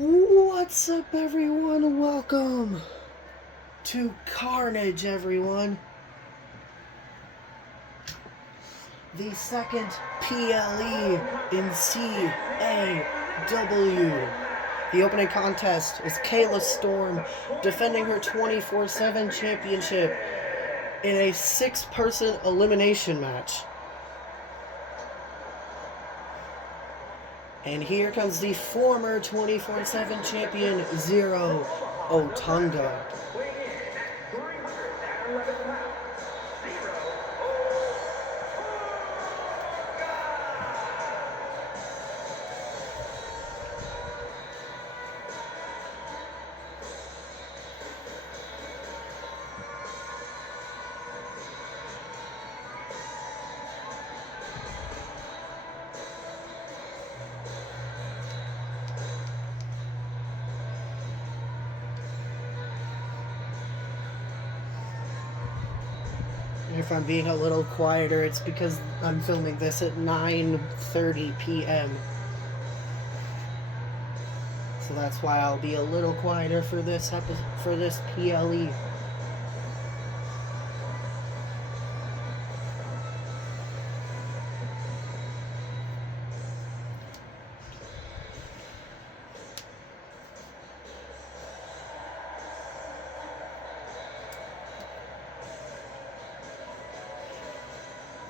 What's up, everyone? Welcome to Carnage, everyone. The second PLE in CAW. The opening contest is Kayla Storm defending her 24/7 championship in a 6-person elimination match. And here comes the former 24/7 champion, Zero Otunga. If I'm being a little quieter, it's because I'm filming this at 9:30 p.m. So that's why I'll be a little quieter for this PLE.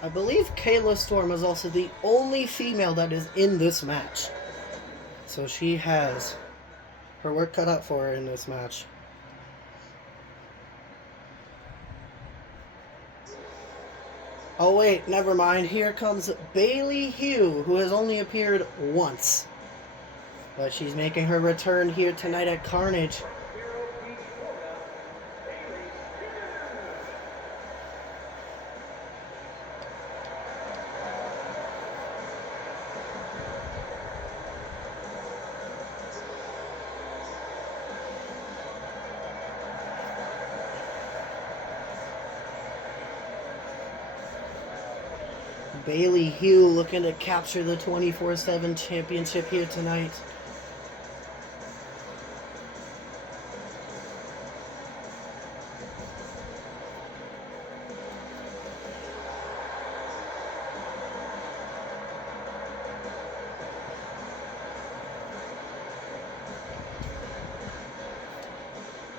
I believe Kayla Storm is also the only female that is in this match. So she has her work cut out for her in this match. Oh wait, never mind. Here comes Bailey Hugh, who has only appeared once. But she's making her return here tonight at Carnage. Bailey Hugh looking to capture the 24/7 championship here tonight.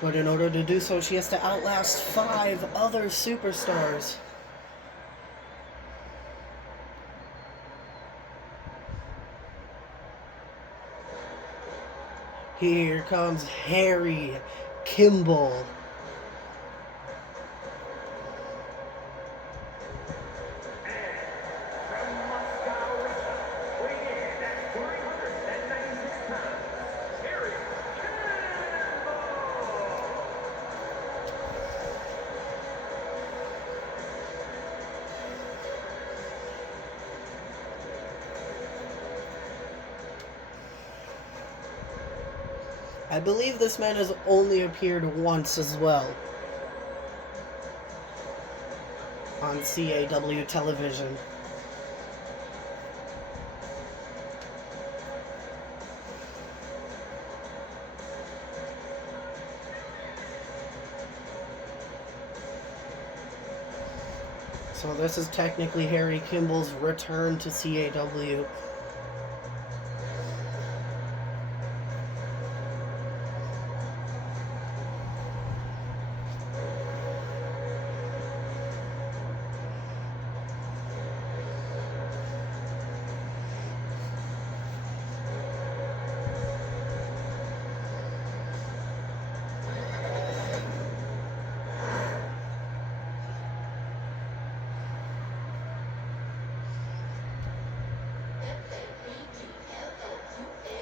But in order to do so, she has to outlast 5 other superstars. Here comes Harry Kimball. I believe this man has only appeared once as well on CAW television. So this is technically Harry Kimball's return to CAW.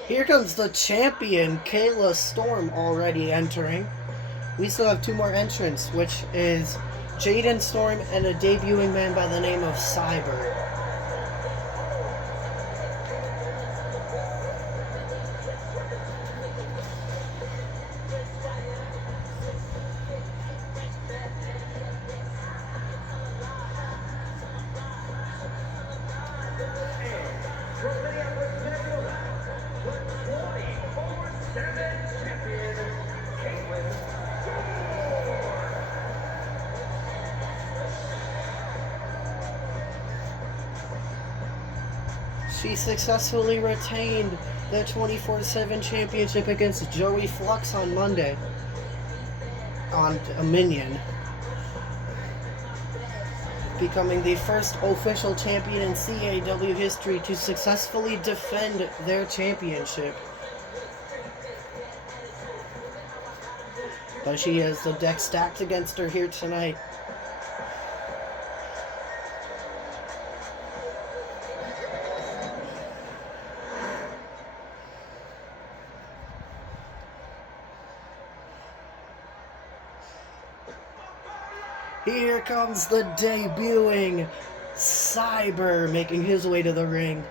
Here comes the champion, Kayla Storm, already entering. We still have 2 more entrants, which is Jaden Storm and a debuting man by the name of Cyber. She successfully retained the 24/7 championship against Joey Flux on Monday on a Minion, becoming the first official champion in CAW history to successfully defend their championship. But she has the deck stacked against her here tonight. Here comes the debuting Cyber making his way to the ring.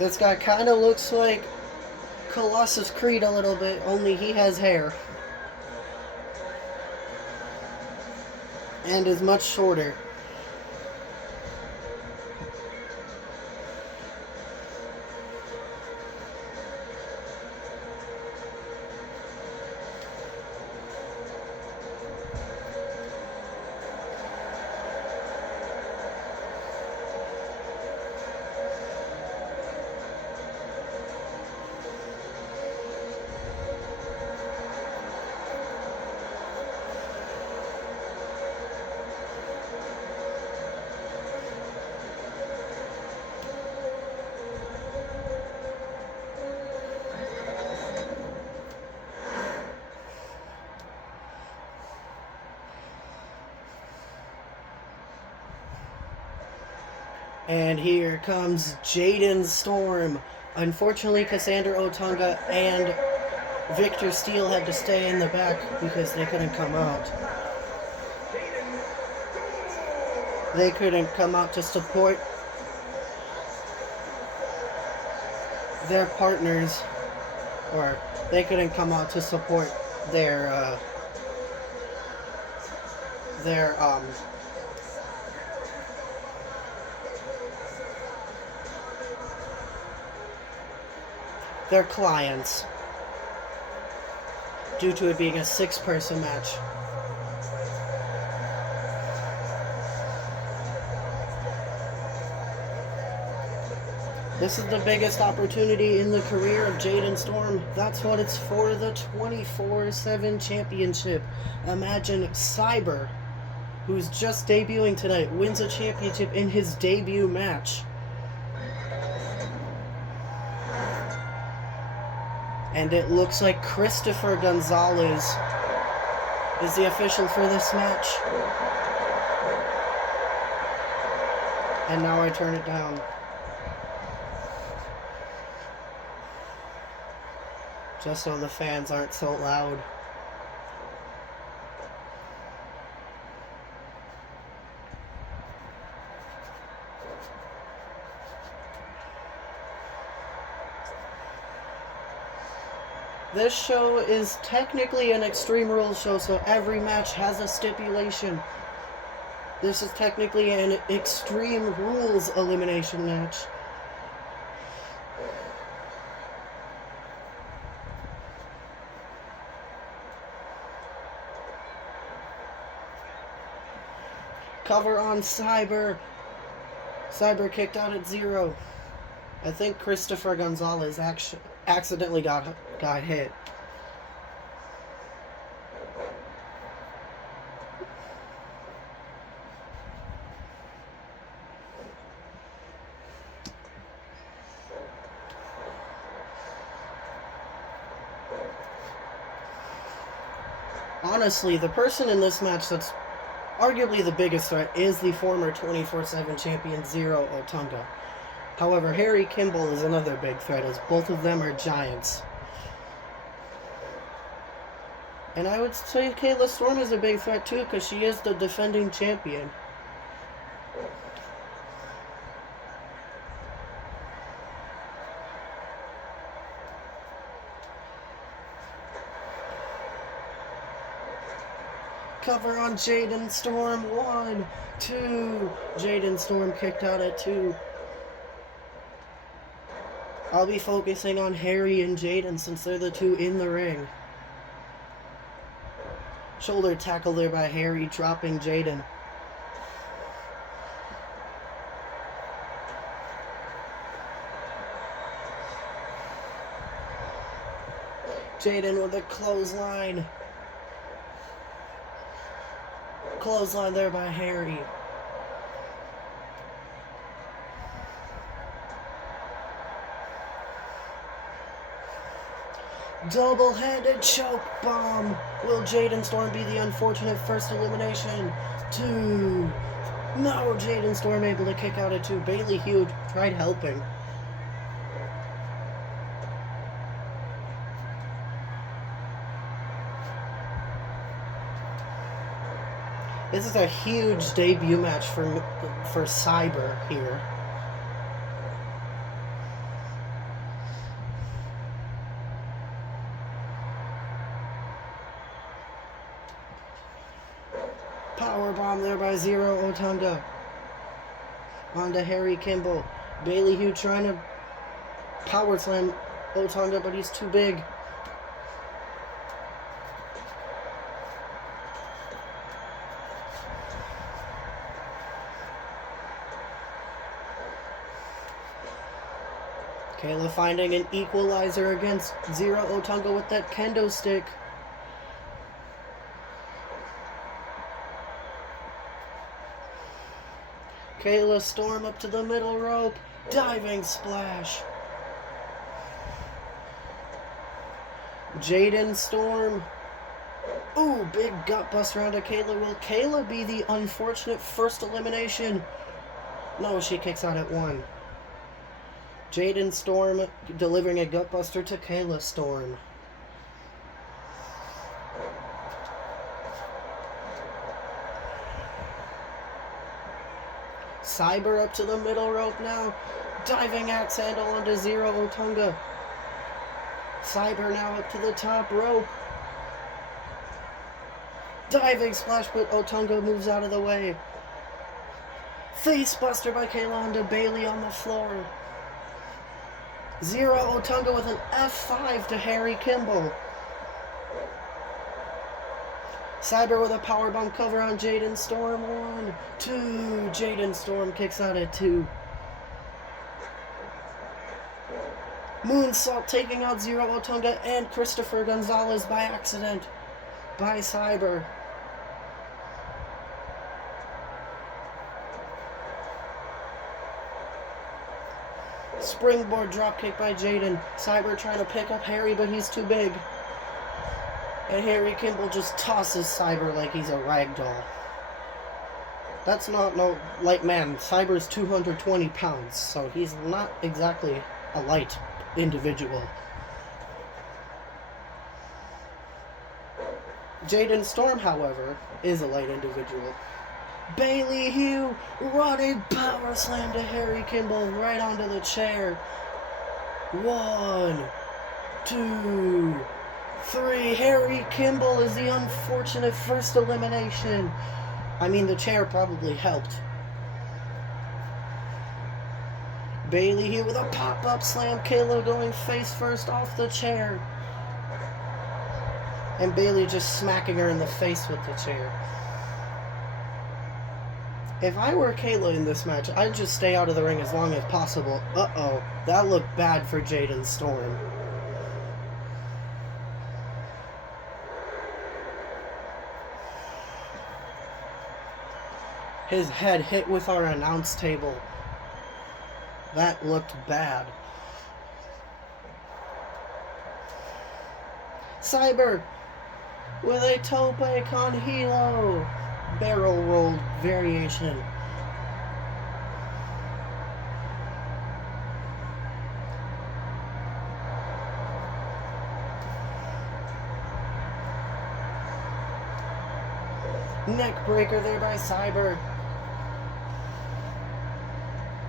This guy kind of looks like Colossus Creed a little bit, only he has hair. And is much shorter. And here comes Jaden Storm. Unfortunately, Cassandra Otunga and Victor Steele had to stay in the back because they couldn't come out. They couldn't come out to support their partners, or they couldn't come out to support their clients due to it being a 6-person match. This is the biggest opportunity in the career of Jaden Storm. That's what it's for, the 24/7 championship. Imagine Cyber, who's just debuting tonight, wins a championship in his debut match. And it looks like Christopher Gonzalez is the official for this match. And now I turn it down. Just so the fans aren't so loud. This show is technically an Extreme Rules show, so every match has a stipulation. This is technically an Extreme Rules elimination match. Cover on Cyber. Cyber kicked out at 0. I think Christopher Gonzalez accidentally got hit. Honestly, the person in this match that's arguably the biggest threat is the former 24/7 champion Zero Otunga. However, Harry Kimball is another big threat, as both of them are giants. And I would say Kayla Storm is a big threat too, because she is the defending champion. Cover on Jaden Storm. 1, 2. Jaden Storm kicked out at 2. I'll be focusing on Harry and Jaden since they're the two in the ring. Shoulder tackle there by Harry, dropping Jaden. Jaden with a clothesline. Clothesline there by Harry. Double-handed choke bomb. Will Jaden Storm be the unfortunate first elimination? 2. No, Jaden Storm able to kick out at 2. Bailey Hugh tried helping. This is a huge debut match for Cyber here. Powerbomb there by Zero Otunga. On to Harry Kimball. Bailey Hugh trying to power slam Otunga, but he's too big. Kayla finding an equalizer against Zero Otunga with that kendo stick. Kayla Storm up to the middle rope. Diving splash. Jaden Storm. Ooh, big gut buster onto Kayla. Will Kayla be the unfortunate first elimination? No, she kicks out at 1. Jaden Storm delivering a gutbuster to Kayla Storm. Cyber up to the middle rope now. Diving axe handle onto Zero Otunga. Cyber now up to the top rope. Diving splash, but Otunga moves out of the way. Face buster by Kayla onto Bailey on the floor. Zero Otunga with an F5 to Harry Kimball. Cyber with a powerbomb cover on Jaden Storm. 1, 2. Jaden Storm kicks out at 2. Moonsault taking out Zero Otunga and Christopher Gonzalez by accident by Cyber. Springboard dropkick by Jaden. Cyber trying to pick up Harry, but he's too big. And Harry Kimball just tosses Cyber like he's a rag doll. That's not no light man. Cyber's 220 pounds, so he's not exactly a light individual. Jaden Storm, however, is a light individual. Bailey Hugh running power slam to Harry Kimball right onto the chair. 1, 2, 3. Harry Kimball is the unfortunate first elimination. I mean, the chair probably helped. Bailey Hugh with a pop-up slam. Kayla going face first off the chair. And Bailey just smacking her in the face with the chair. If I were Kayla in this match, I'd just stay out of the ring as long as possible. Uh-oh, that looked bad for Jaden Storm. His head hit with our announce table. That looked bad. Cyber with a tope con hilo. Barrel roll variation. Neck breaker there by Cyber.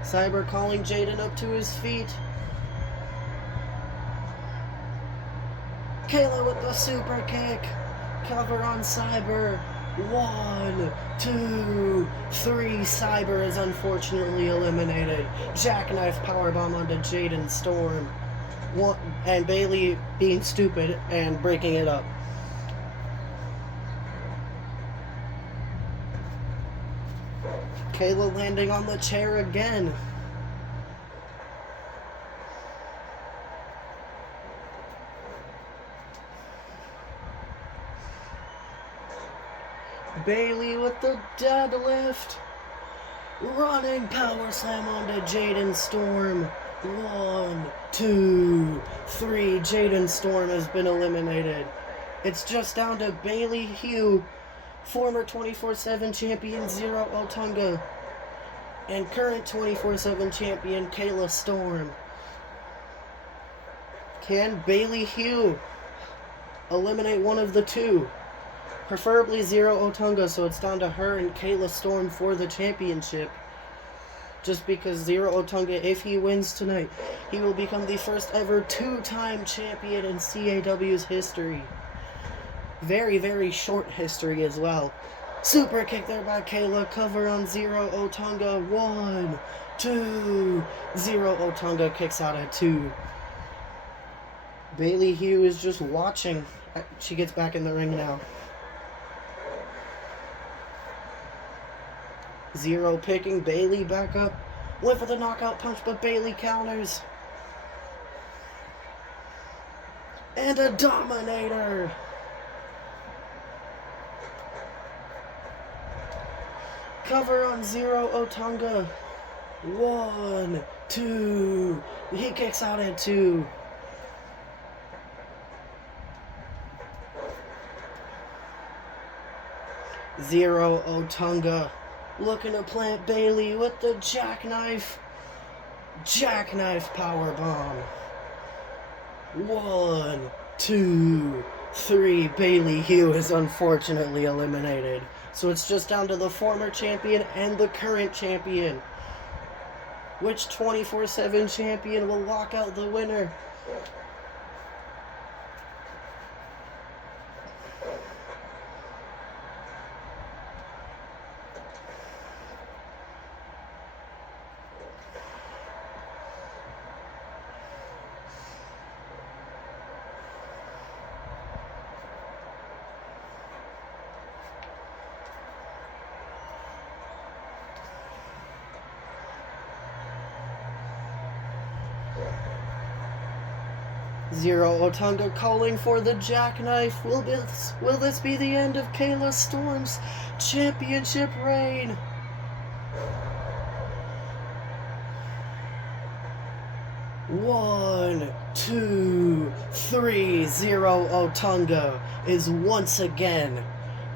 Cyber calling Jaden up to his feet. Kayla with the super kick. Cover on Cyber. 1, 2, 3. Cyber is unfortunately eliminated. Jackknife powerbomb onto Jaden Storm. And Bailey being stupid and breaking it up. Kayla landing on the chair again. Bailey with the deadlift. Running power slam onto Jaden Storm. 1, 2, 3. Jaden Storm has been eliminated. It's just down to Bailey Hugh, former 24/7 champion Zero Otunga, and current 24/7 champion Kayla Storm. Can Bailey Hugh eliminate one of the two? Preferably Zero Otunga, so it's down to her and Kayla Storm for the championship. Just because Zero Otunga, if he wins tonight, he will become the first ever two-time champion in CAW's history. Very, very short history as well. Super kick there by Kayla. Cover on Zero Otunga. 1, 2. Zero Otunga kicks out at 2. Bailey Hugh is just watching. She gets back in the ring now. Zero picking Bailey back up. Went for the knockout punch, but Bailey counters. And a Dominator. Cover on Zero Otunga. 1, 2. He kicks out at 2. Zero Otunga looking to plant Bailey with the jackknife. Jackknife powerbomb. 1, 2, 3. Bailey Hugh is unfortunately eliminated. So it's just down to the former champion and the current champion. Which 24/7 champion will lock out the winner? Zero Otunga calling for the jackknife. Will this be the end of Kayla Storm's championship reign? One, 2, 3. Zero Otunga is once again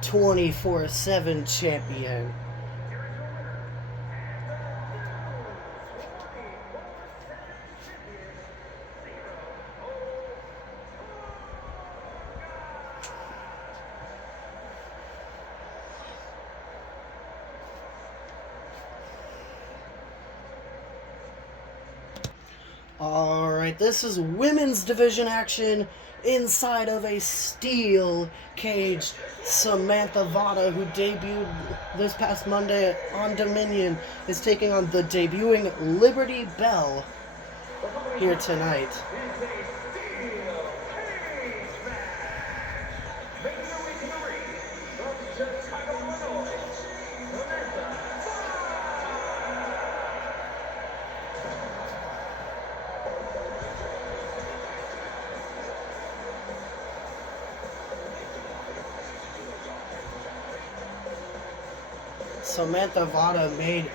24/7 champion. Alright, this is women's division action inside of a steel cage. Samantha Vada, who debuted this past Monday on Dominion, is taking on the debuting Liberty Bell here tonight. Samantha Vada made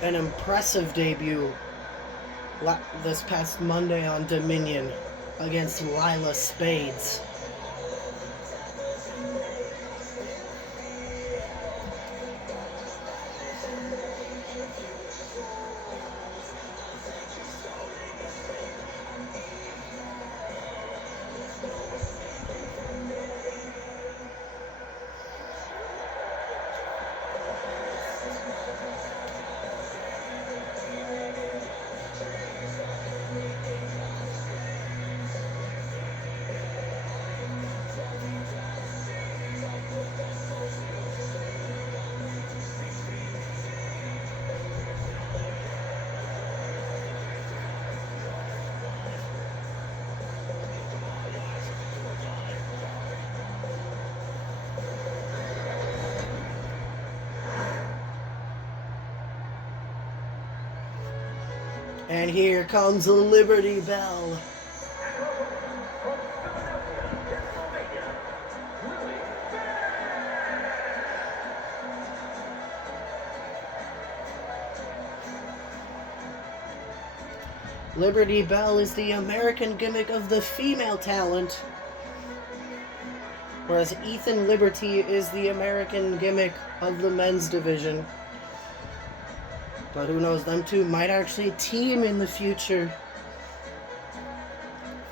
an impressive debut this past Monday on Dominion against Lila Spades. And here comes Liberty Bell. Liberty Bell is the American gimmick of the female talent, whereas Ethan Liberty is the American gimmick of the men's division. But who knows, them two might actually team in the future.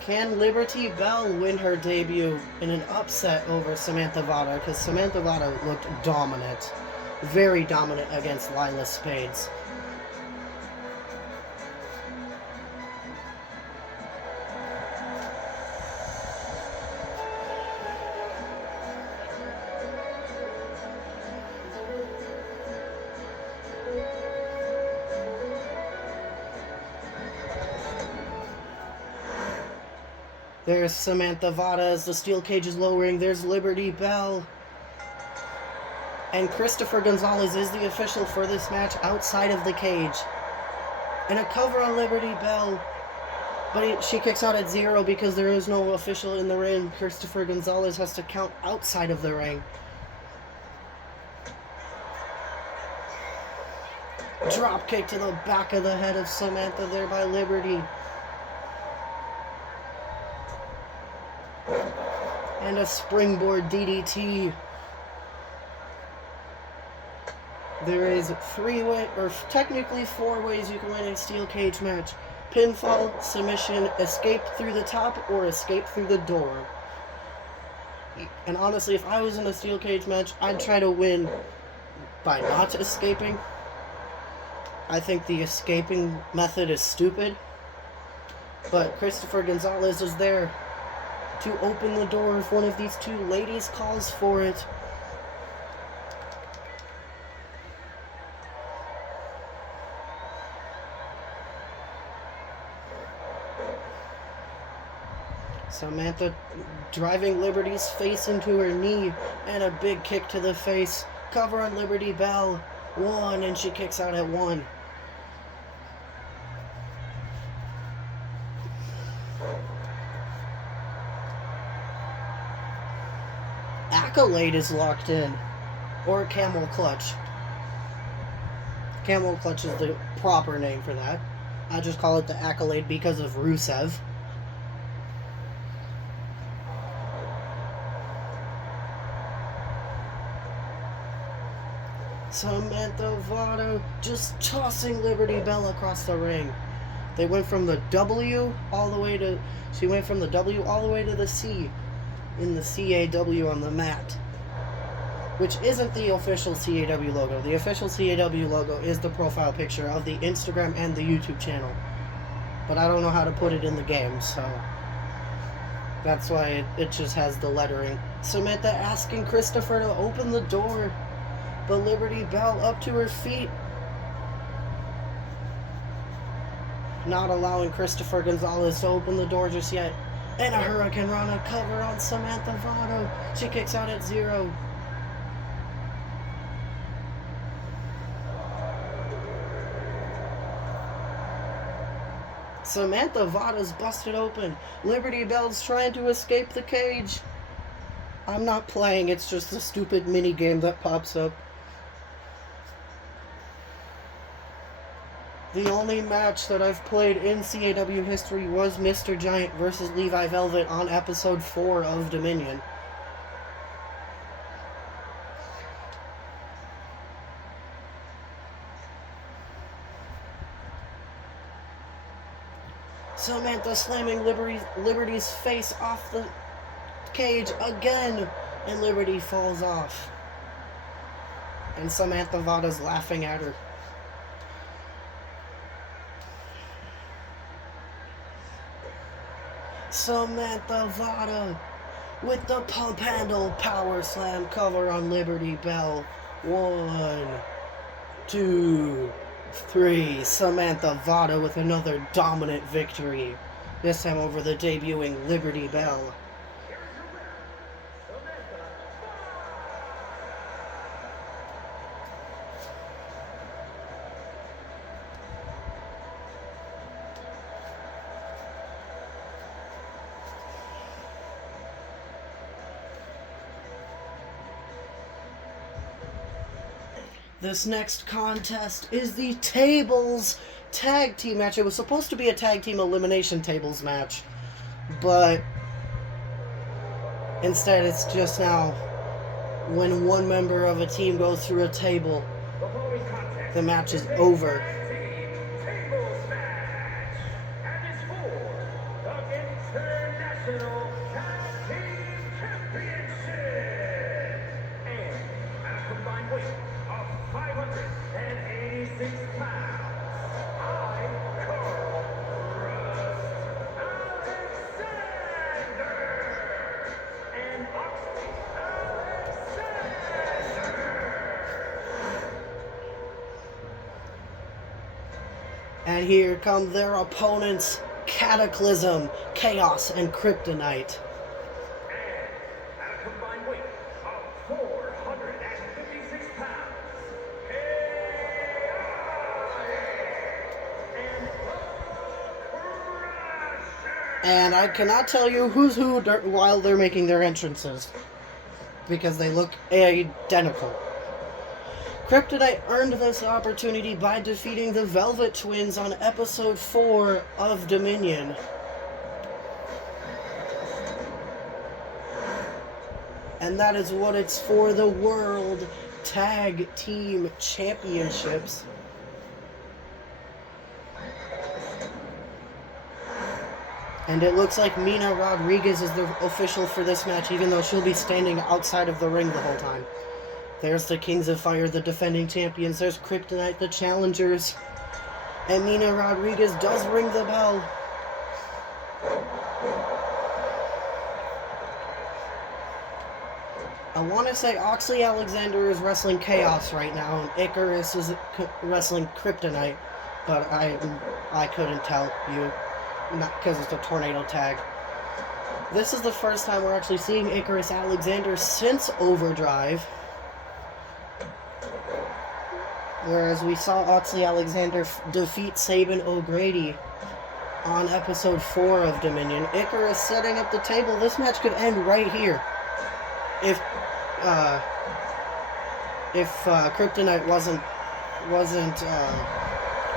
Can Liberty Bell win her debut in an upset over Samantha Vada? Because Samantha Vada looked dominant. Very dominant against Lila Spades. There's Samantha Vada as the steel cage is lowering. There's Liberty Bell. And Christopher Gonzalez is the official for this match outside of the cage. And a cover on Liberty Bell. But she kicks out at 0 because there is no official in the ring. Christopher Gonzalez has to count outside of the ring. Drop kick to the back of the head of Samantha there by Liberty. And a springboard DDT. There is technically 4 ways you can win a steel cage match. Pinfall, submission, escape through the top, or escape through the door. And honestly, if I was in a steel cage match, I'd try to win by not escaping. I think the escaping method is stupid. But Christopher Gonzalez is there to open the door if one of these two ladies calls for it. Samantha driving Liberty's face into her knee, and a big kick to the face. Cover on Liberty Bell. 1, and she kicks out at 1. Accolade is locked in. Or Camel Clutch. Camel Clutch is the proper name for that. I just call it the Accolade because of Rusev. Samantha Vada just tossing Liberty Bell across the ring. They went from the W all the way to... She went from the W all the way to the C in the CAW on the mat. Which isn't the official CAW logo. The official CAW logo is the profile picture of the Instagram and the YouTube channel. But I don't know how to put it in the game, so... That's why it just has the lettering. Samantha asking Christopher to open the door. But Liberty Bell up to her feet. Not allowing Christopher Gonzalez to open the door just yet. And a Hurricane Rana cover on Samantha Vada. She kicks out at 0. Samantha Vada's busted open. Liberty Bell's trying to escape the cage. I'm not playing, it's just a stupid mini game that pops up. The only match that I've played in CAW history was Mr. Giant versus Levi Velvet on episode 4 of Dominion. Samantha slamming Liberty's face off the cage again, and Liberty falls off. And Samantha Vada's laughing at her. Samantha Vada with the pump handle power slam cover on Liberty Bell. 1, 2, 3. Samantha Vada with another dominant victory. This time over the debuting Liberty Bell. This next contest is the Tables Tag Team match. It was supposed to be a Tag Team Elimination Tables match, but instead it's just now when one member of a team goes through a table, the match is over. And here come their opponents, Cataclysm, Chaos, and Kryptonite. And at a combined weight of 456 pounds, and I cannot tell you who's who while they're making their entrances, because they look identical. Kryptonite earned this opportunity by defeating the Velvet Twins on episode 4 of Dominion. And that is what it's for, the World Tag Team Championships. And it looks like Mina Rodriguez is the official for this match, even though she'll be standing outside of the ring the whole time. There's the Kings of Fire, the defending champions. There's Kryptonite, the challengers. And Mina Rodriguez does ring the bell. I want to say Oxley Alexander is wrestling Chaos right now, and Icarus is wrestling Kryptonite, but I couldn't tell you, not because it's a tornado tag. This is the first time we're actually seeing Icarus Alexander since Overdrive. Whereas we saw Oxley Alexander defeat Sabin O'Grady on episode 4 of Dominion. Icarus setting up the table. This match could end right here. If Kryptonite wasn't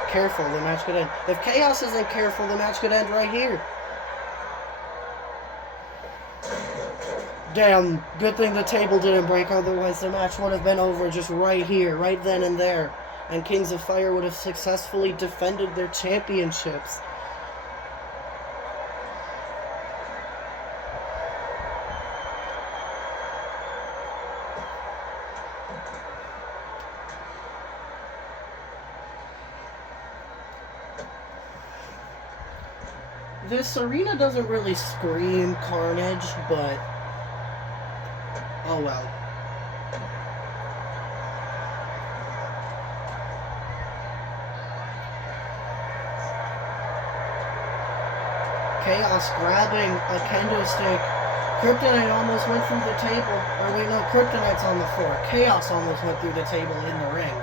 careful, the match could end. If Chaos isn't careful, the match could end right here. Damn, good thing the table didn't break, otherwise the match would have been over just right here, right then and there. And Kings of Fire would have successfully defended their championships. This arena doesn't really scream Carnage, but oh well. Chaos grabbing a kendo stick. Kryptonite almost went through the table. Or wait, no, Kryptonite's on the floor. Chaos almost went through the table in the ring.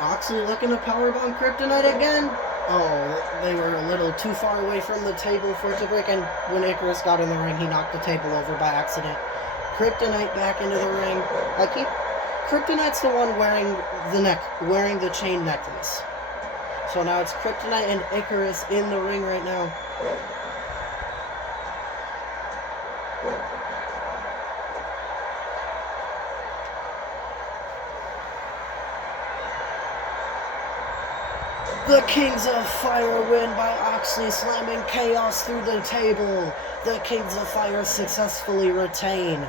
Oxley looking to powerbomb Kryptonite again. Oh, they were a little too far away from the table for it to break, and when Icarus got in the ring, he knocked the table over by accident. Kryptonite back into the ring. Kryptonite's the one wearing the chain necklace. So now it's Kryptonite and Icarus in the ring right now. The Kings of Fire win by Oxley slamming Chaos through the table. The Kings of Fire successfully retain.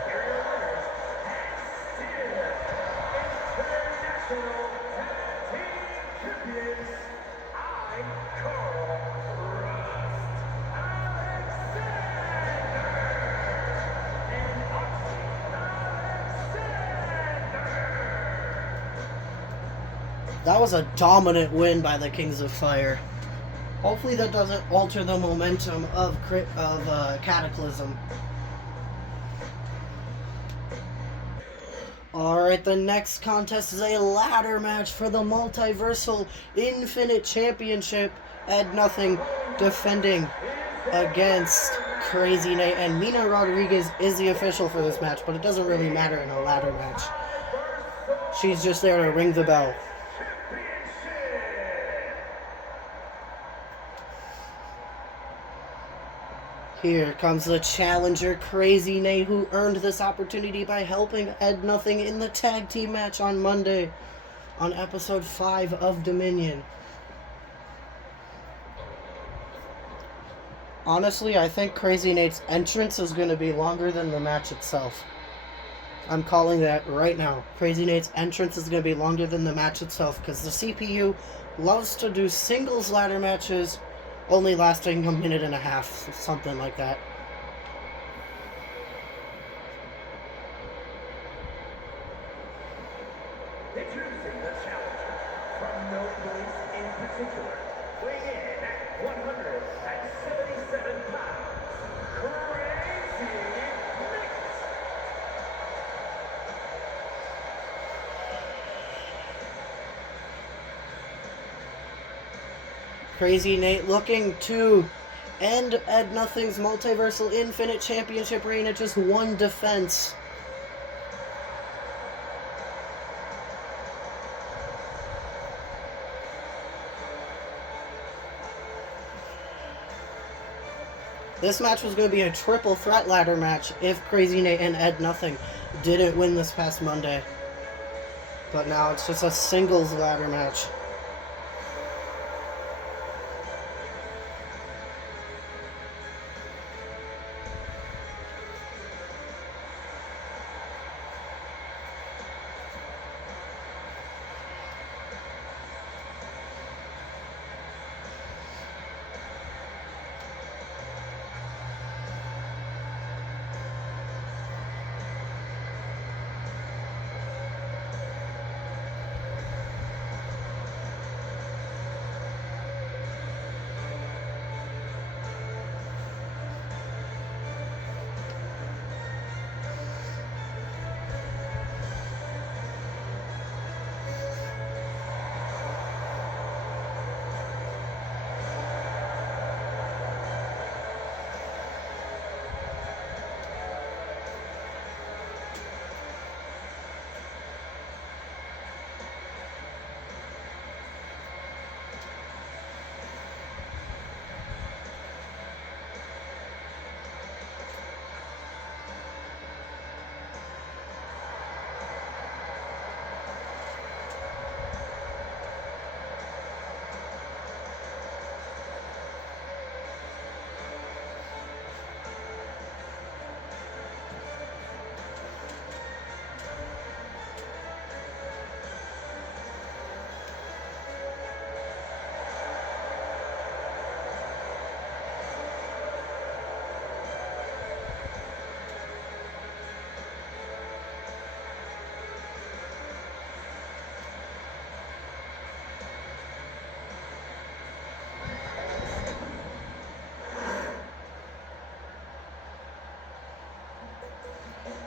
That was a dominant win by the Kings of Fire. Hopefully that doesn't alter the momentum of Cataclysm. Alright, the next contest is a ladder match for the Multiversal Infinite Championship. Ed Nothing defending against Crazy Nate. And Mina Rodriguez is the official for this match, but it doesn't really matter in a ladder match. She's just there to ring the bell. Here comes the challenger, Crazy Nate, who earned this opportunity by helping Ed Nothing in the tag team match on Monday on episode 5 of Dominion. Honestly, I think Crazy Nate's entrance is going to be longer than the match itself. I'm calling that right now. Crazy Nate's entrance is going to be longer than the match itself because the CPU loves to do singles ladder matches only lasting a minute and a half, something like that. Introducing the challenger from no place in particular, weighing in at 177 pounds, Crazy Nate. Crazy Nate looking to end Ed Nothing's Multiversal Infinite Championship reign at just one defense. This match was going to be a triple threat ladder match if Crazy Nate and Ed Nothing didn't win this past Monday. But now it's just a singles ladder match.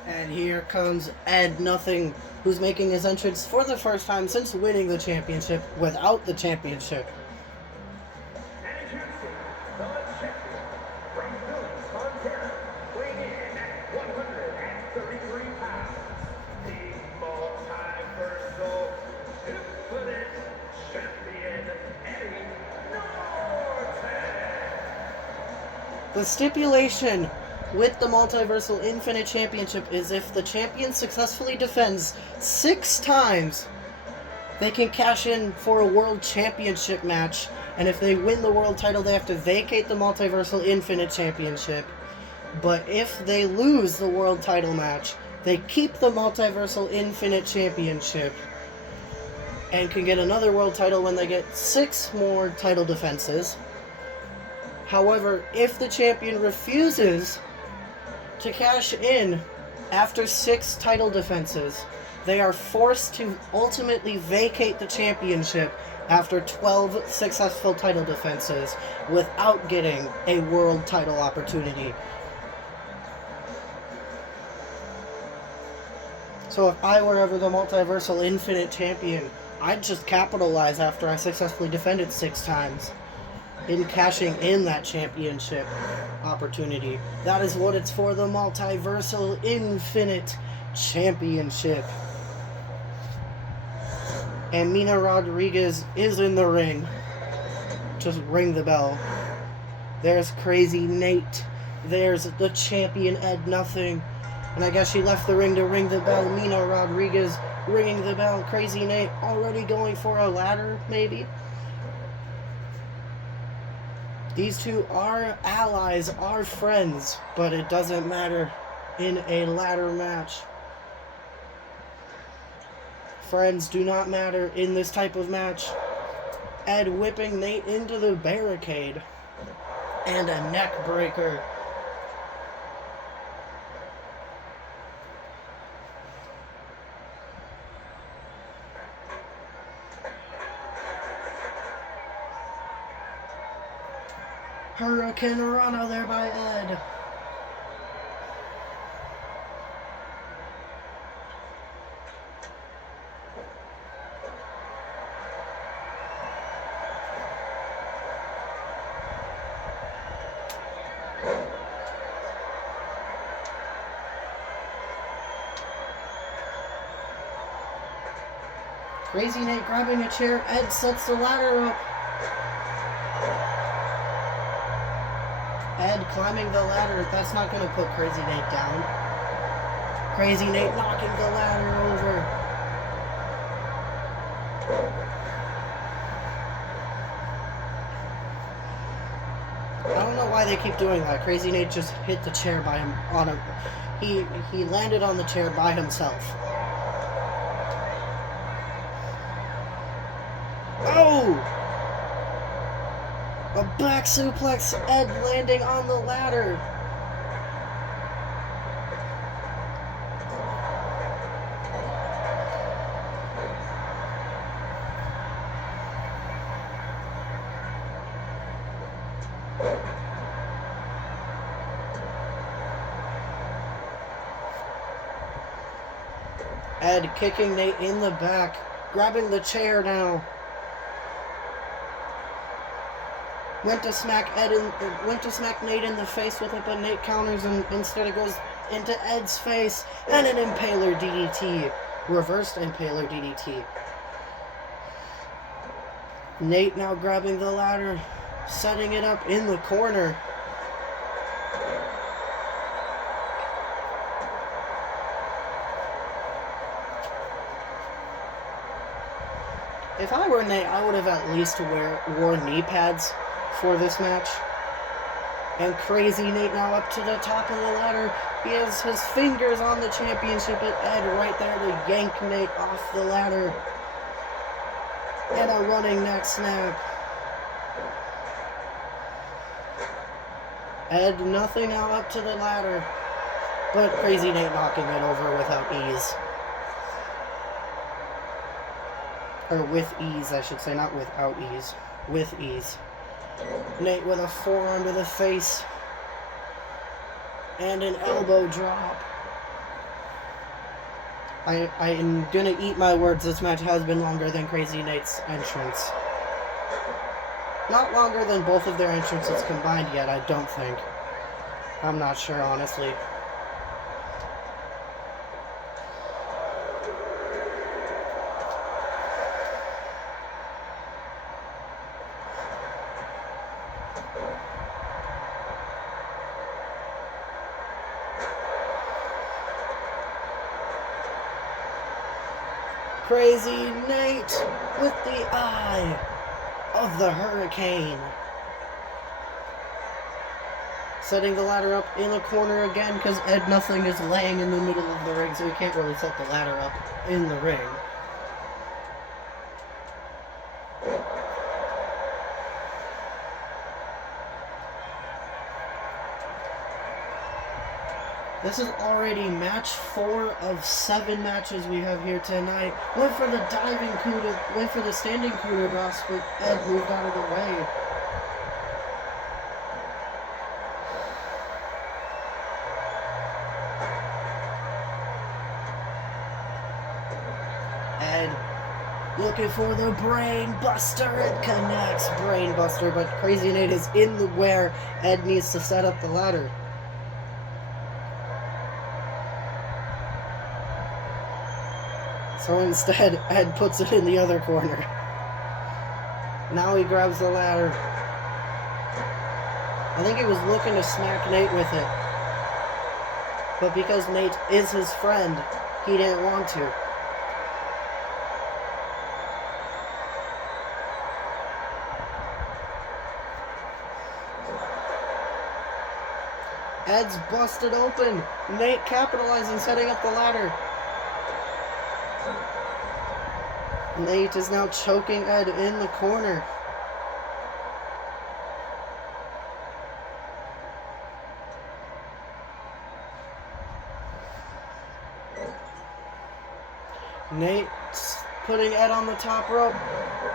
And here comes Ed Nothing, who's making his entrance for the first time since winning the championship without the championship. And introducing the champion from Billings, Montana, weighing in at 133 pounds, the multiversal infinite champion, Eddie Norton. The stipulation with the Multiversal Infinite Championship is if the champion successfully defends 6 times, they can cash in for a World Championship match, and if they win the world title, they have to vacate the Multiversal Infinite Championship. But if they lose the world title match, they keep the Multiversal Infinite Championship and can get another world title when they get 6 more title defenses. However, if the champion refuses to cash in after 6 title defenses, they are forced to ultimately vacate the championship after 12 successful title defenses without getting a world title opportunity. So if I were ever the Multiversal Infinite Champion, I'd just capitalize after I successfully defended 6 times. in cashing in that championship opportunity. That is what it's for, the Multiversal Infinite Championship. And Mina Rodriguez is in the ring. Just ring the bell. There's Crazy Nate. There's the champion Ed Nothing. And I guess she left the ring to ring the bell. Mina Rodriguez ringing the bell. Crazy Nate already going for a ladder, maybe. These two are allies, are friends, but it doesn't matter in a ladder match. Friends do not matter in this type of match. Ed whipping Nate into the barricade. And a neck breaker. Hurricane Rana there by Ed. Crazy Nate grabbing a chair. Ed sets the ladder up. Ed climbing the ladder. That's not going to put Crazy Nate down. Crazy Nate knocking the ladder over. I don't know why they keep doing that. Crazy Nate just hit the chair by him on a. He landed on the chair by himself. Oh! A back suplex, Ed landing on the ladder. Ed kicking Nate in the back, grabbing the chair now. Went to smack Nate in the face with it, but Nate counters and instead it goes into Ed's face and an Impaler DDT, reversed Impaler DDT. Nate now grabbing the ladder, setting it up in the corner. If I were Nate, I would have at least worn knee pads for this match. And Crazy Nate now up to the top of the ladder. He has his fingers on the championship, but Ed right there to yank Nate off the ladder. And a running neck snap. Ed Nothing now up to the ladder, but Crazy Nate knocking it over without ease. Or with ease, I should say, not without ease. With ease. Nate with a forearm to the face. And an elbow drop. I am gonna eat my words. This match has been longer than Crazy Nate's entrance. Not longer than both of their entrances combined yet, I don't think. I'm not sure, honestly. Crazy Nate with the eye of the Hurricane. Setting the ladder up in the corner again because Ed Nothing is laying in the middle of the ring, so he can't really set the ladder up in the ring. This is already match 4 of 7 matches we have here tonight. Went for the diving coup de, went for the standing coup de grace, but Ed moved out of the way. Ed Looking for the brain buster. It connects. Brain buster, but Crazy Nate is in the where Ed needs to set up the ladder. So instead, Ed puts it in the other corner. Now he grabs the ladder. I think he was looking to smack Nate with it. But because Nate is his friend, he didn't want to. Ed's busted open. Nate capitalizing, setting up the ladder. Nate is now choking Ed in the corner. Nate's putting Ed on the top rope,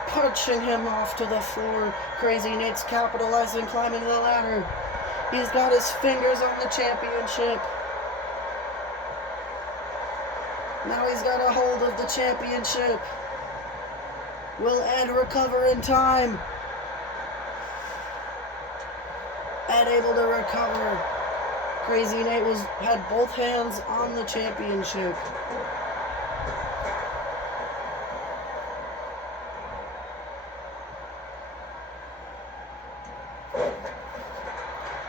punching him off to the floor. Crazy Nate's capitalizing, climbing the ladder. He's got his fingers on the championship. Now he's got a hold of the championship. Will Ed recover in time? Ed able to recover. Crazy Nate had both hands on the championship.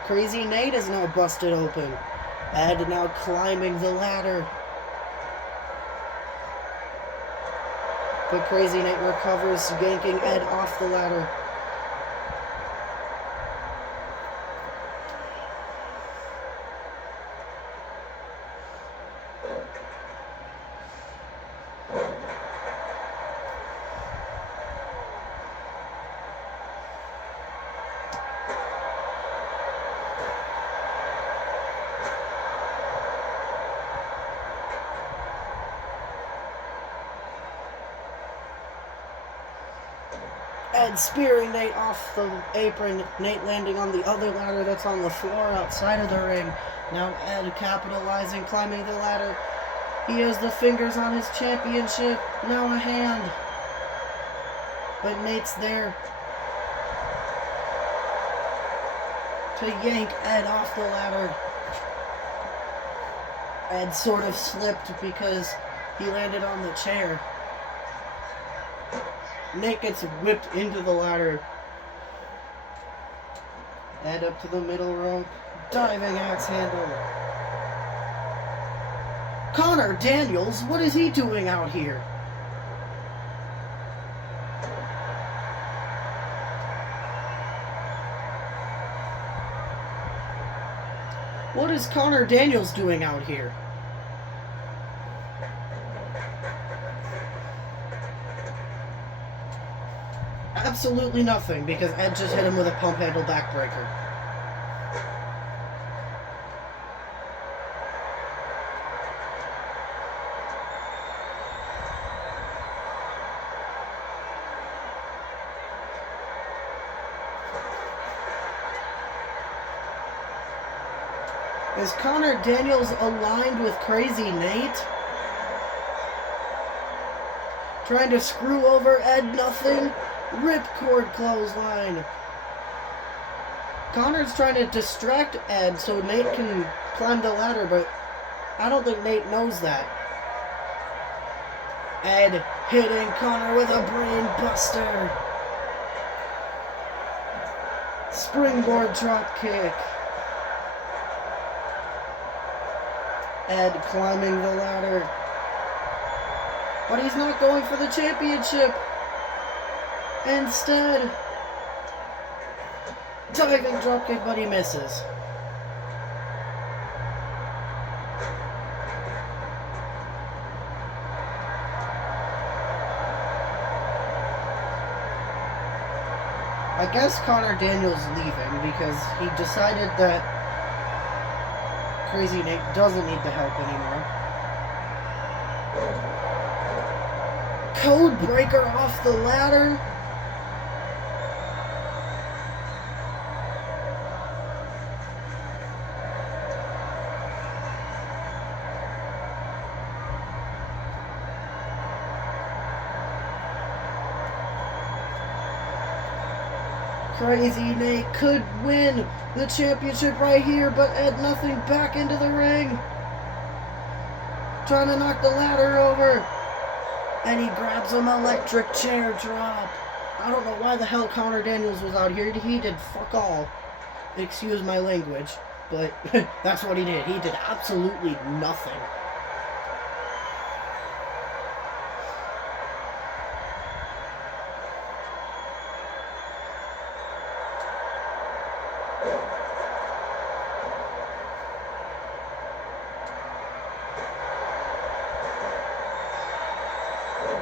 Crazy Nate is now busted open. Ed now climbing the ladder. But Crazy Nate recovers, yanking Ed off the ladder. Ed spearing Nate off the apron. Nate landing on the other ladder that's on the floor outside of the ring. Now Ed capitalizing, climbing the ladder. He has the fingers on his championship. Now a hand. But Nate's there to yank Ed off the ladder. Ed sort of slipped because he landed on the chair. Nate gets whipped into the ladder. Ed up to the middle rope. Diving axe handle. Connor Daniels, what is he doing out here? What is Connor Daniels doing out here? Absolutely nothing, because Ed just hit him with a pump handle backbreaker. Is Connor Daniels aligned with Crazy Nate? Trying to screw over Ed, nothing. Ripcord clothesline. Connor's trying to distract Ed so Nate can climb the ladder, but I don't think Nate knows that. Ed hitting Connor with a brain buster. Springboard drop kick. Ed climbing the ladder. But he's not going for the championship. Instead, diving dropkick, but he misses. I guess Connor Daniels leaving because he decided that Crazy Nate doesn't need the help anymore. Code breaker off the ladder. Crazy Nate could win the championship right here, but Ed Nothing back into the ring. Trying to knock the ladder over. And he grabs him electric chair drop. I don't know why the hell Connor Daniels was out here. He did fuck all. Excuse my language, but that's what he did. He did absolutely nothing.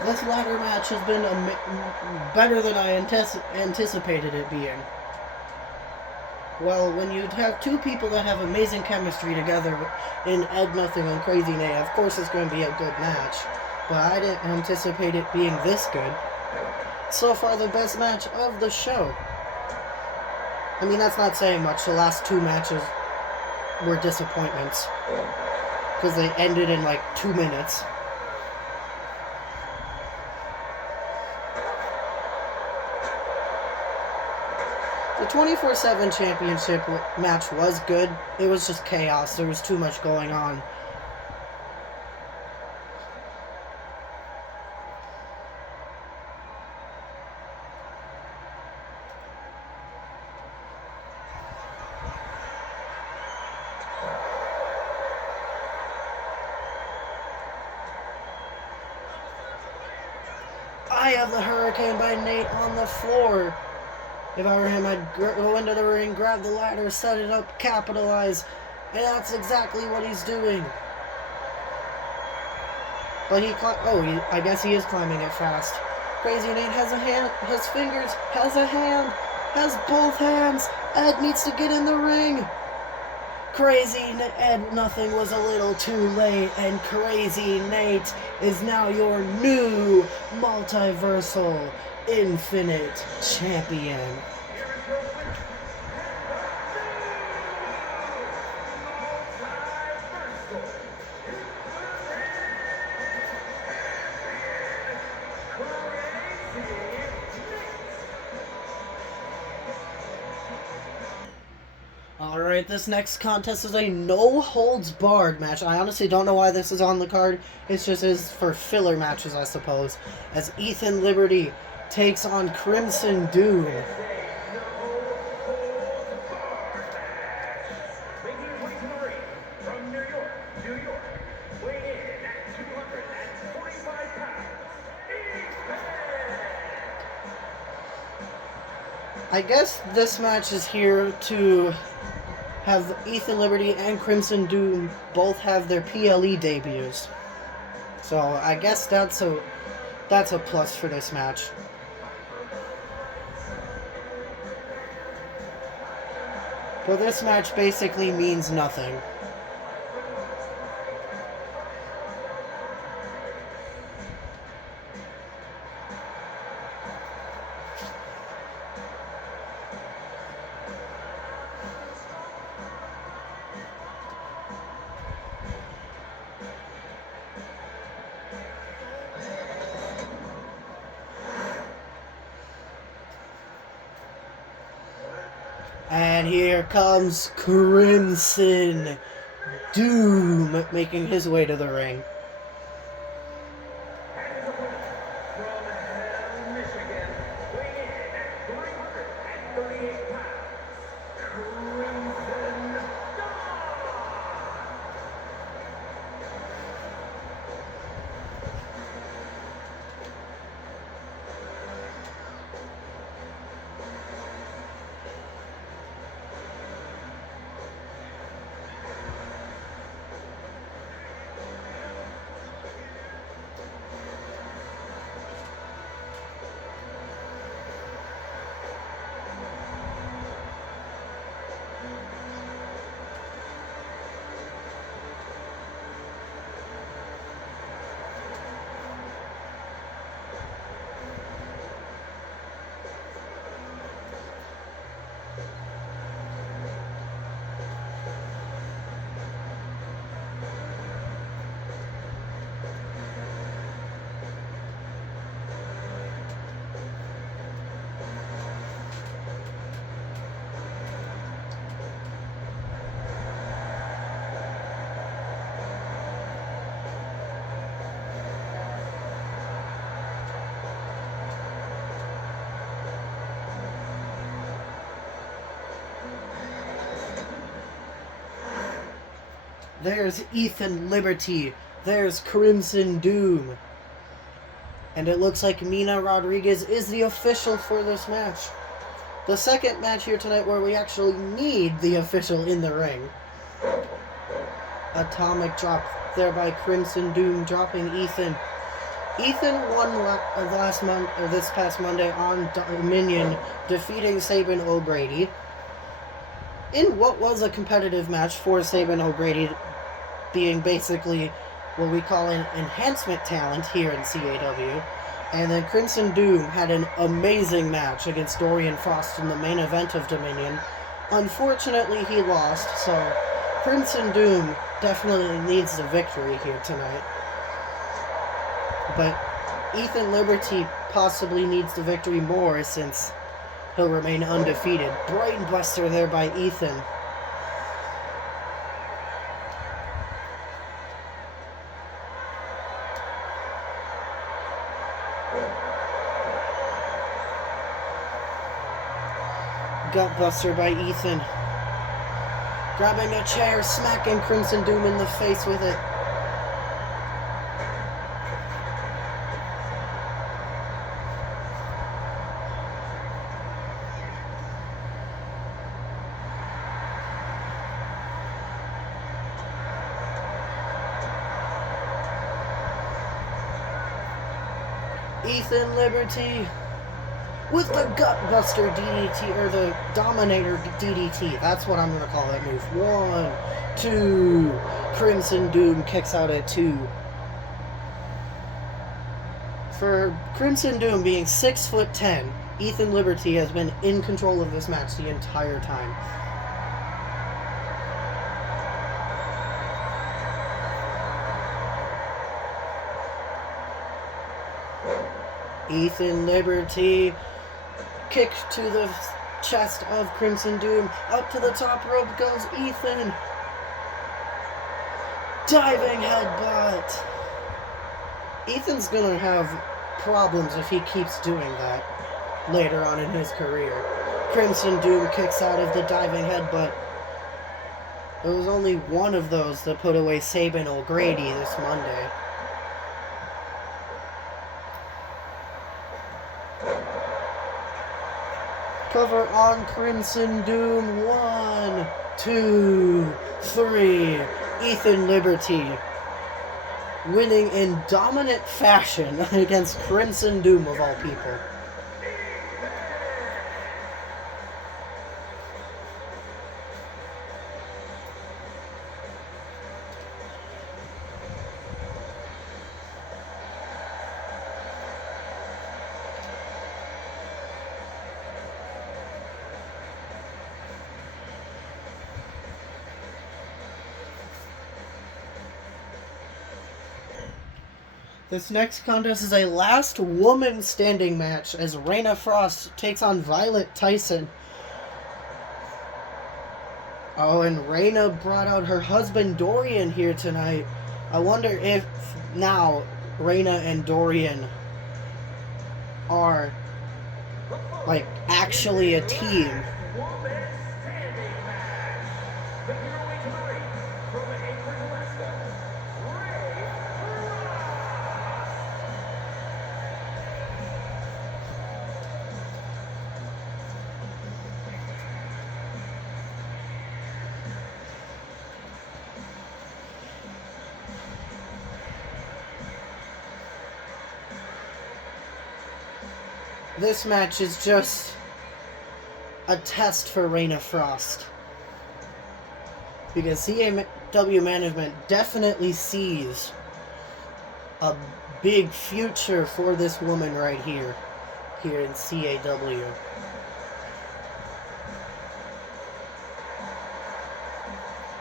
This ladder match has been better than I anticipated it being. Well, when you have two people that have amazing chemistry together in Ed Nothing and Crazy Nate, of course it's going to be a good match. But I didn't anticipate it being this good. So far, the best match of the show. I mean, that's not saying much. The last two matches were disappointments. Because they ended in like 2 minutes. The 24/7 championship match was good. It was just chaos. There was too much going on. Eye of the Hurricane by Nate on the floor. If I were him, I'd go into the ring, grab the ladder, set it up, capitalize. And that's exactly what he's doing. But I guess he is climbing it fast. Crazy Nate has a hand, has fingers, has a hand, has both hands. Ed needs to get in the ring. Crazy Ed Nothing was a little too late, and Crazy Nate is now your new multiversal Infinite Champion. Alright, this next contest is a no-holds-barred match. I honestly don't know why this is on the card. It's just is for filler matches, I suppose. As Ethan Liberty takes on Crimson Doom. From New York, weighing in at 245 pounds, I guess this match is here to have Ethan Liberty and Crimson Doom both have their PLE debuts. So I guess that's a plus for this match. But this match basically means nothing. And here comes Crimson Doom making his way to the ring. from Michigan, weighing in at 338 pounds, Crimson Dawn. There's Ethan Liberty. There's Crimson Doom. And it looks like Mina Rodriguez is the official for this match. The second match here tonight where we actually need the official in the ring. Atomic drop there by Crimson Doom, dropping Ethan. Ethan won this past Monday on Dominion, defeating Sabin O'Grady in what was a competitive match for Sabin O'Grady, being basically what we call an enhancement talent here in CAW. And then Crimson Doom had an amazing match against Dorian Frost in the main event of Dominion. Unfortunately, he lost, so Crimson Doom definitely needs the victory here tonight. But Ethan Liberty possibly needs the victory more since he'll remain undefeated. Brainbuster there by Ethan. Gutbuster by Ethan. Grabbing a chair, smacking Crimson Doom in the face with it. Ethan Liberty with the Gutbuster DDT, or the Dominator DDT. That's what I'm going to call that move. 1, 2. Crimson Doom kicks out at 2. For Crimson Doom being 6'10", Ethan Liberty has been in control of this match the entire time. Ethan Liberty, kick to the chest of Crimson Doom. Up to the top rope goes Ethan. Diving headbutt. Ethan's gonna have problems if he keeps doing that later on in his career. Crimson Doom kicks out of the diving headbutt. It was only one of those that put away Sabin O'Grady this Monday. Cover on Crimson Doom. 1, 2, 3. Ethan Liberty winning in dominant fashion against Crimson Doom of all people. This next contest is a last woman standing match as Raina Frost takes on Violet Tyson. Oh, and Raina brought out her husband Dorian here tonight. I wonder if now Raina and Dorian are like actually a team. This match is just a test for Raina Frost. Because CAW management definitely sees a big future for this woman right here in CAW.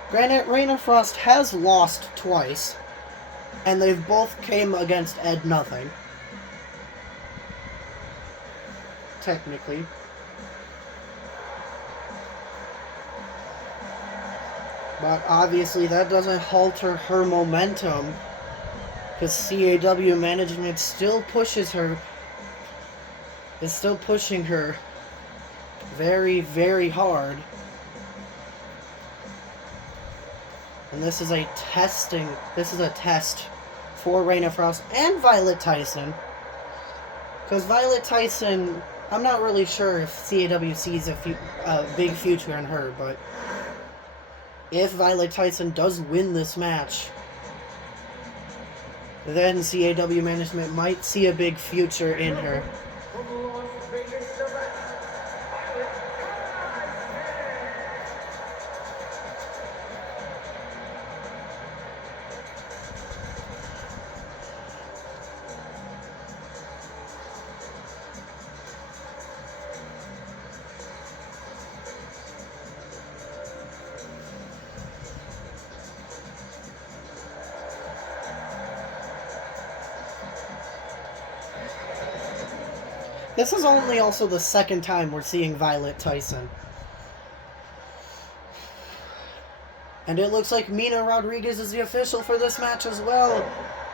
Granted, Raina Frost has lost twice, and they've both came against Ed Nothing. Technically. But obviously that doesn't halter her momentum, because CAW management still pushes her, is still pushing her very, very hard. And this is a test for Reina Frost and Violet Tyson. Because Violet Tyson, I'm not really sure if CAW sees a big future in her, but if Violet Tyson does win this match, then CAW management might see a big future in her. From Las Vegas, Nevada, Violet Carnage. This is only also the second time we're seeing Violet Tyson. And it looks like Mina Rodriguez is the official for this match as well.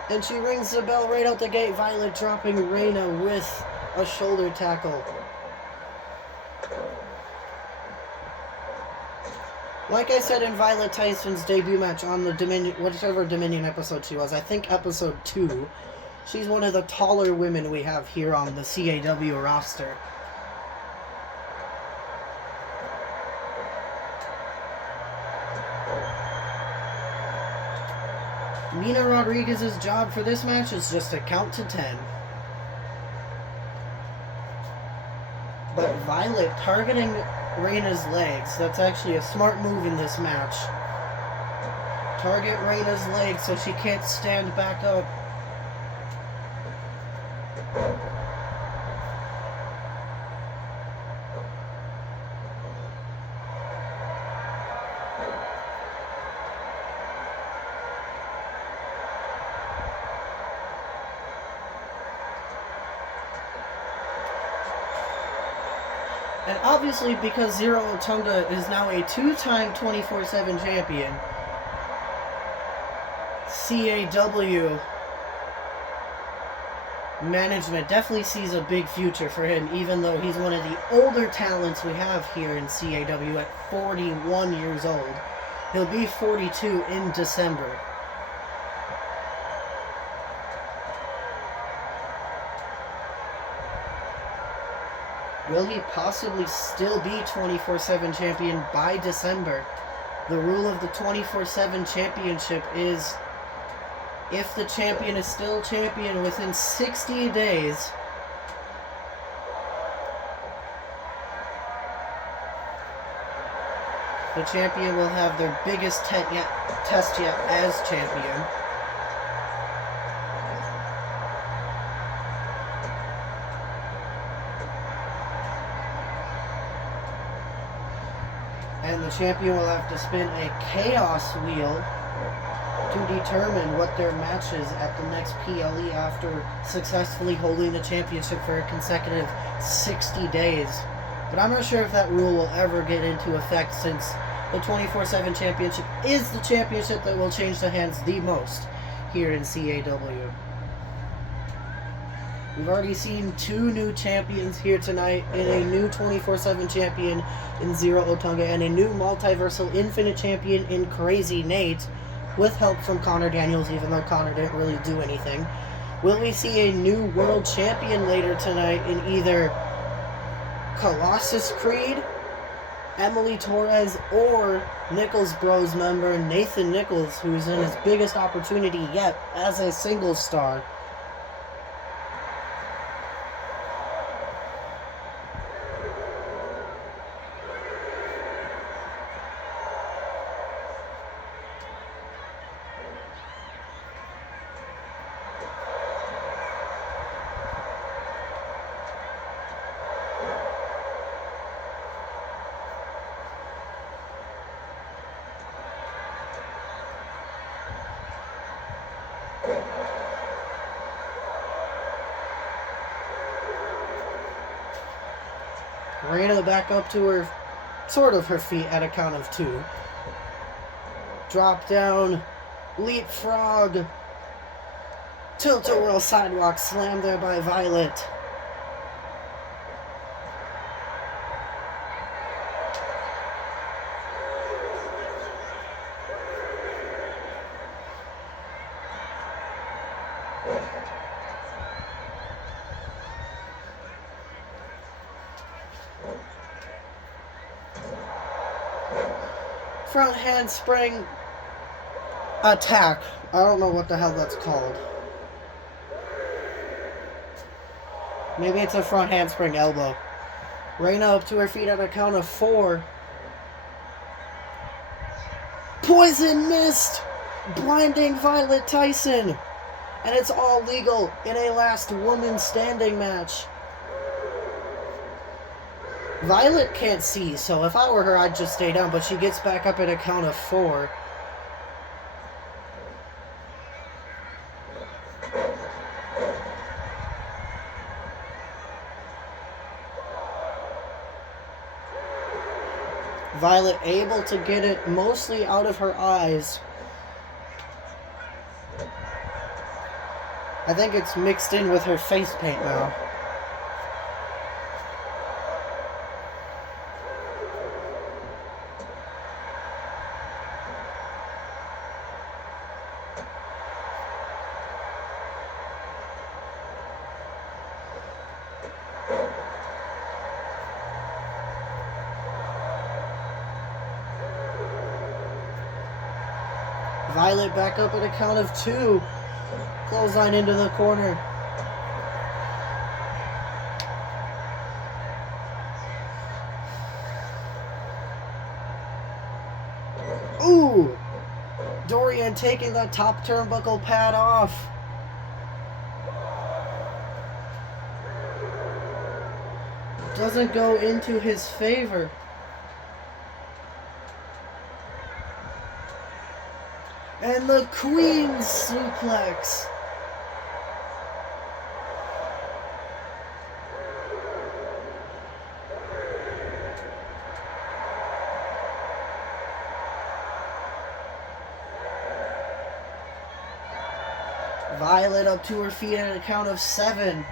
And she rings the bell right out the gate. Violet dropping Reina with a shoulder tackle. Like I said in Violet Tyson's debut match on the Dominion, whichever Dominion episode she was, I think episode 2, she's one of the taller women we have here on the CAW roster. Mina Rodriguez's job for this match is just to count to 10. But Violet targeting Reina's legs, that's actually a smart move in this match. Target Reina's legs so she can't stand back up. And obviously, because Zero Otunga is now a 2-time 24/7 champion, CAW management definitely sees a big future for him, even though he's one of the older talents we have here in CAW at 41 years old. He'll be 42 in December. Will he possibly still be 24/7 champion by December? The rule of the 24/7 championship is if the champion is still champion within 60 days, the champion will have their biggest test yet as champion. And the champion will have to spin a chaos wheel to determine what their match is at the next PLE after successfully holding the championship for a consecutive 60 days. But I'm not sure if that rule will ever get into effect, since the 24/7 championship is the championship that will change the hands the most here in CAW. We've already seen 2 new champions here tonight, in a new 24/7 champion in Zero Otunga and a new multiversal infinite champion in Crazy Nate, with help from Connor Daniels, even though Connor didn't really do anything. Will we see a new world champion later tonight in either Colossus Creed, Emily Torres, or Nichols Bros member Nathan Nichols, who's in his biggest opportunity yet as a singles star? Reina back up to her, sort of her feet at a count of 2. Drop down, leapfrog, tilt-a-whirl sidewalk slam there by Violet. Front handspring attack. I don't know what the hell that's called. Maybe it's a front handspring elbow. Reina up to her feet at a count of 4. Poison mist! Blinding Violet Tyson! And it's all legal in a last woman standing match. Violet can't see, so if I were her, I'd just stay down, but she gets back up at a count of 4. Violet able to get it mostly out of her eyes. I think it's mixed in with her face paint now. Violet back up at a count of 2. Clothesline into the corner. Ooh! Dorian taking the top turnbuckle pad off. Doesn't go into his favor. And the Queen's suplex. Violet up to her feet at a count of 7.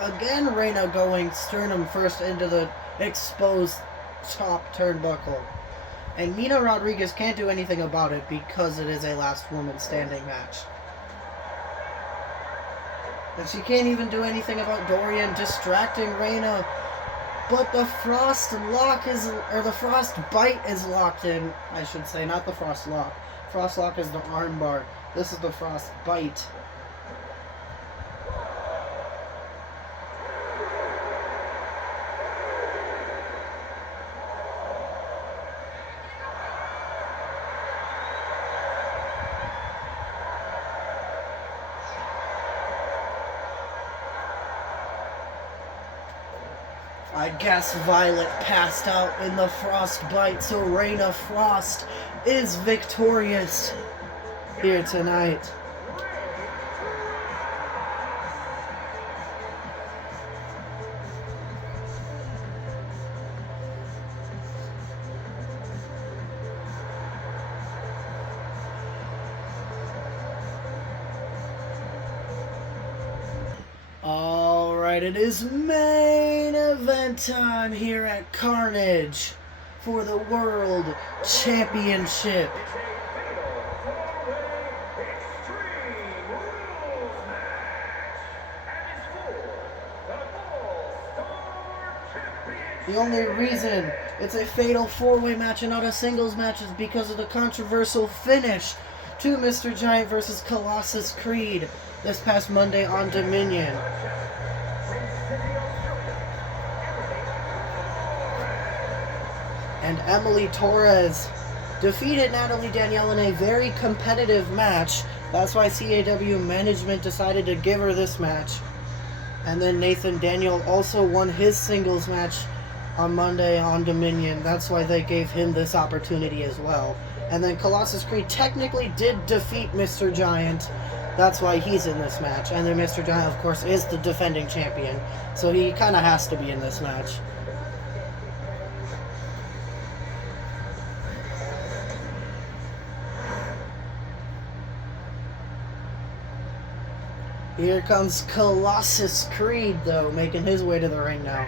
Again, Reina going sternum first into the exposed top turnbuckle. And Nina Rodriguez can't do anything about it because it is a last woman standing match. And she can't even do anything about Dorian distracting Reina. But the frost lock is, or the frost bite is locked in, I should say, not the frost lock. Frost lock is the arm bar. This is the frost bite. I guess Violet passed out in the frostbite, so Reina Frost is victorious here tonight. Alright, it is main event time here at Carnage for the World Championship. The only reason it's a fatal 4-way match and not a singles match is because of the controversial finish to Mr. Giant versus Colossus Creed this past Monday on Dominion. And Emily Torres defeated Natalie Danielle in a very competitive match. That's why CAW management decided to give her this match. And then Nathan Daniel also won his singles match on Monday on Dominion. That's why they gave him this opportunity as well. And then Colossus Creed technically did defeat Mr. Giant. That's why he's in this match. And then Mr. Giant, of course, is the defending champion. So he kind of has to be in this match. Here comes Colossus Creed, though, making his way to the ring now.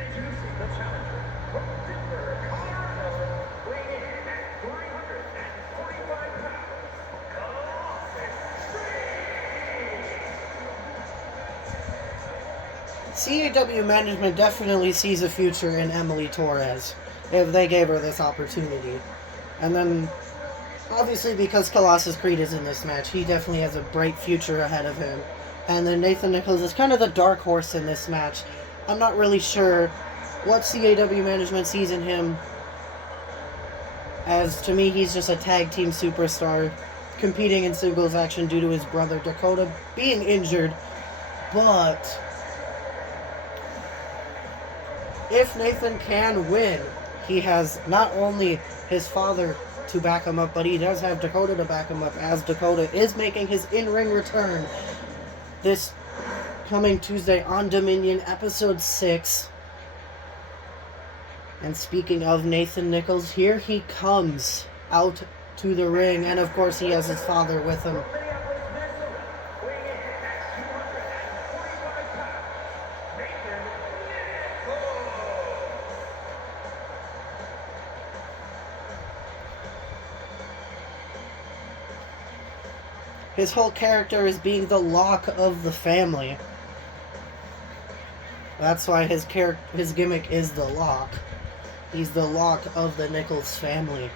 CAW management definitely sees a future in Emily Torres if they gave her this opportunity. And then, obviously, because Colossus Creed is in this match, he definitely has a bright future ahead of him. And then Nathan Nichols is kind of the dark horse in this match. I'm not really sure what CAW management sees in him. As to me, he's just a tag team superstar competing in singles action due to his brother Dakota being injured. But if Nathan can win, he has not only his father to back him up, but he does have Dakota to back him up, as Dakota is making his in-ring return this coming Tuesday on Dominion, episode 6. And speaking of Nathan Nichols, here he comes out to the ring, and of course he has his father with him. His whole character is being the lock of the family. That's why his gimmick is the lock. He's the lock of the Nichols family.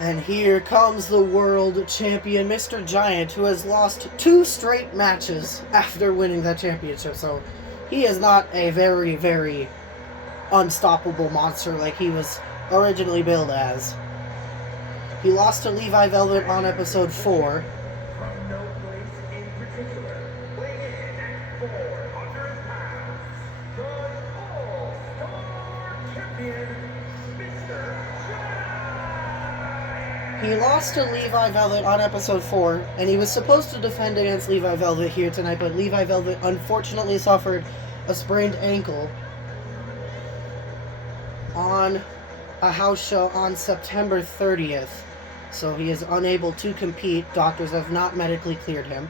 And here comes the world champion, Mr. Giant, who has lost 2 straight matches after winning that championship. So he is not a very, very unstoppable monster like he was originally billed as. He lost to Levi Velvet on episode 4. From no place in particular, weighing in at 400 pounds, the All-Star Champion, Mr. He lost to Levi Velvet on episode 4, and he was supposed to defend against Levi Velvet here tonight, but Levi Velvet unfortunately suffered a sprained ankle on a house show on September 30th. So he is unable to compete. Doctors have not medically cleared him.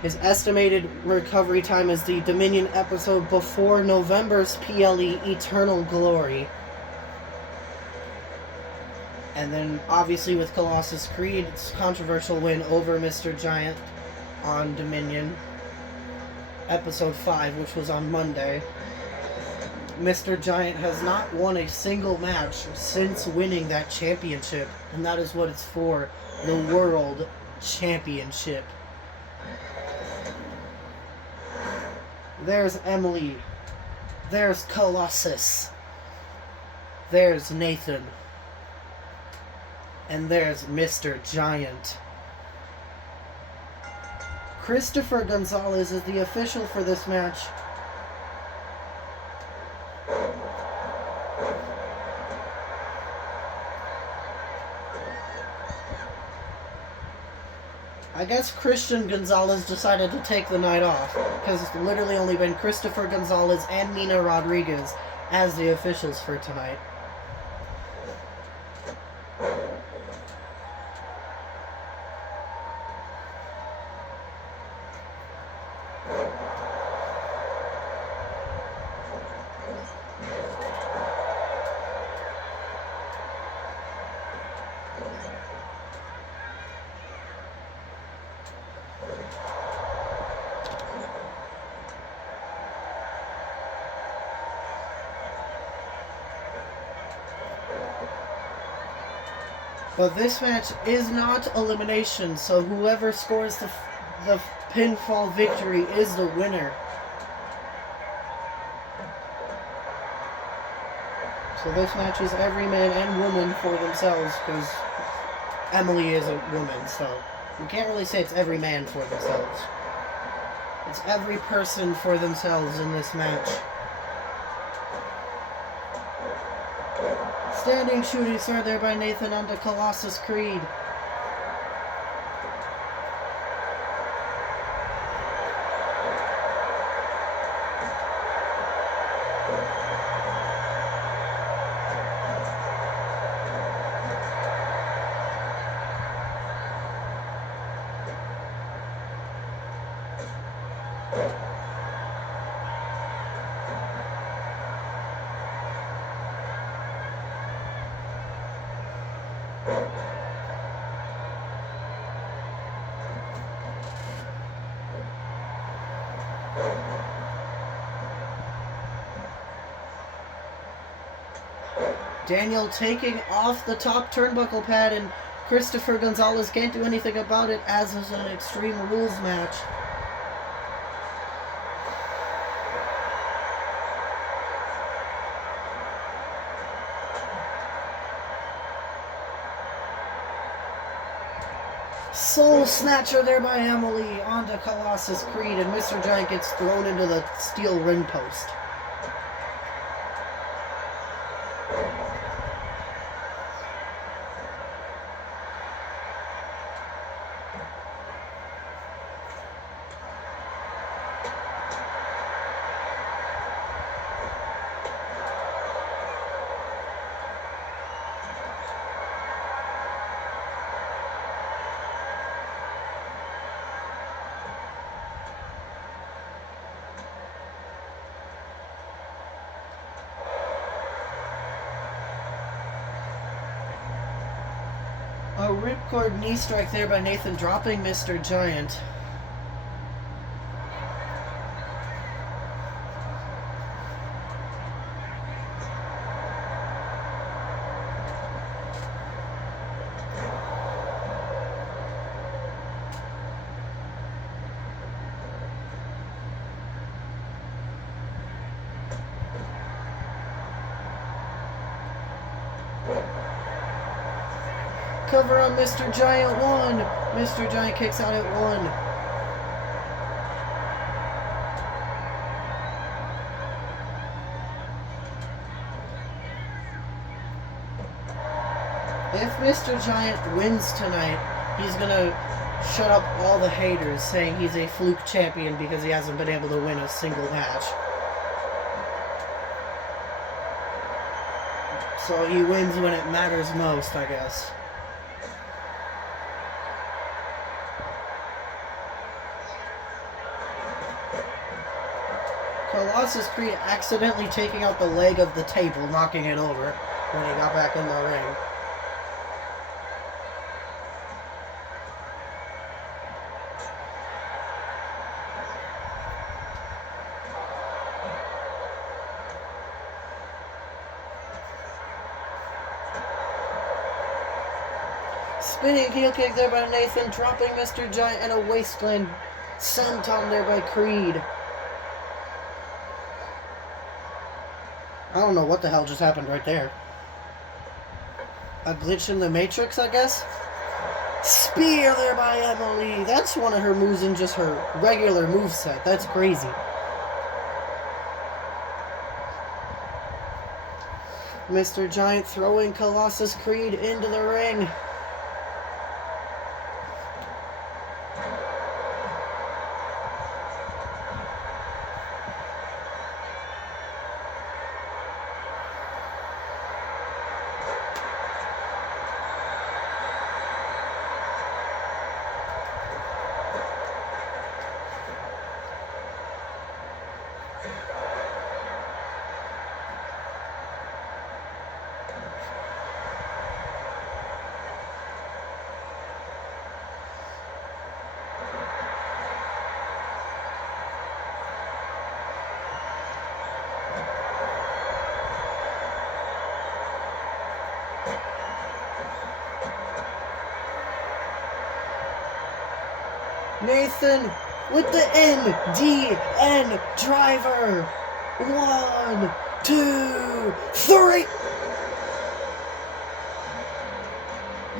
His estimated recovery time is the Dominion episode before November's PLE Eternal Glory. And then, obviously, with Colossus Creed's controversial win over Mr. Giant on Dominion, episode 5, which was on Monday, Mr. Giant has not won a single match since winning that championship. And that is what it's for, the World Championship. There's Emily. There's Colossus. There's Nathan. And there's Mr. Giant. Christopher Gonzalez is the official for this match. I guess Christian Gonzalez decided to take the night off, because it's literally only been Christopher Gonzalez and Nina Rodriguez as the officials for tonight. But this match is not elimination, so whoever scores the pinfall victory is the winner. So this match is every man and woman for themselves, because Emily is a woman, so you can't really say it's every man for themselves. It's every person for themselves in this match. Standing shooting star there by Nathan onto Colossus Creed. Daniel taking off the top turnbuckle pad, and Christopher Gonzalez can't do anything about it, as is an Extreme Rules match. Soul Snatcher there by Emily onto Colossus Creed, and Mr. Giant gets thrown into the steel ring post. A ripcord knee strike there by Nathan, dropping Mr. Giant. Cover on Mr. Giant 1. Mr. Giant kicks out at 1. If Mr. Giant wins tonight, he's gonna shut up all the haters saying he's a fluke champion because he hasn't been able to win a single match. So he wins when it matters most, I guess. Colossus Creed accidentally taking out the leg of the table, knocking it over when he got back in the ring. Spinning heel kick there by Nathan, dropping Mr. Giant, and a wasteland senton there by Creed. I don't know what the hell just happened right there. A glitch in the Matrix, I guess? Spear there by Emily. That's one of her moves in just her regular moveset. That's crazy. Mr. Giant throwing Colossus Creed into the ring. Nathan with the NDN driver. 1, 2, 3.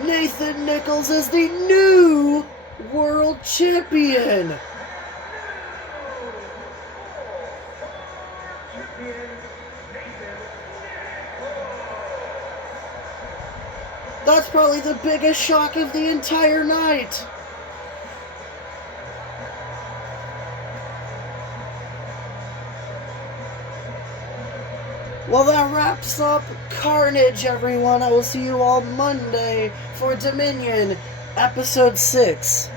Nathan Nichols is the new world champion. That's probably the biggest shock of the entire night. Well, that wraps up Carnage, everyone. I will see you all Monday for Dominion, Episode 6.